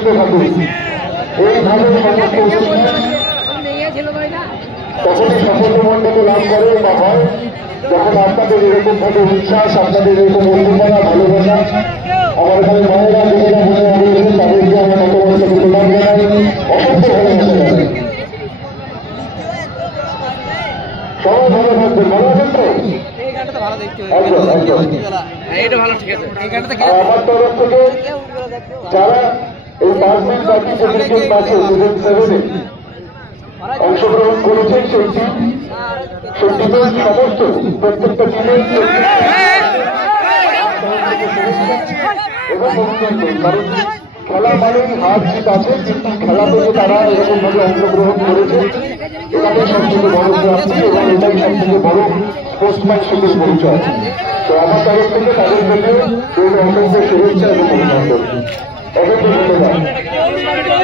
অনুষ্ঠিত থাকে। এইভাবে সমস্ত তখনই সাফল্যমণ্ডিত লাভ করে বা হয় যখন আপনাদের এরকম ভাবে উচ্ছ্বাস, আপনাদের এরকম বন্ধুমারা, ভালোবাসা, আমার এখানে মায়েরা বোনেরা মনে রয়েছেন, তাদেরকে আমরা নতমস্তকে প্রদান জানাই, অসংখ্য ভালোবাসা জানাই। সবাই ভালো থাকবেন, ভালো আছেন তো? আমার তরফ থেকে যারা এই 5 দিন বাকি যে ক্রিকেট ম্যাচে সিজন 7-এ অংশগ্রহণ করেছেন সেই টিমের সমস্ত প্রত্যেকটা টিমের এবং কারণ খেলা মানেই হার জিত আছে, কিন্তু খেলা থেকে তারা এরকম ভাবে অংশগ্রহণ করেছে, এটাই সব থেকে বড় প্রাপ্তি এবং এটাই সব থেকে বড় স্পোর্টসম্যানশিপের পরিচয়। তো আমার তরফ থেকে তাদের জন্য অসংখ্য শুভেচ্ছা এবং অভিনন্দন। অসংখ্য ধন্যবাদ।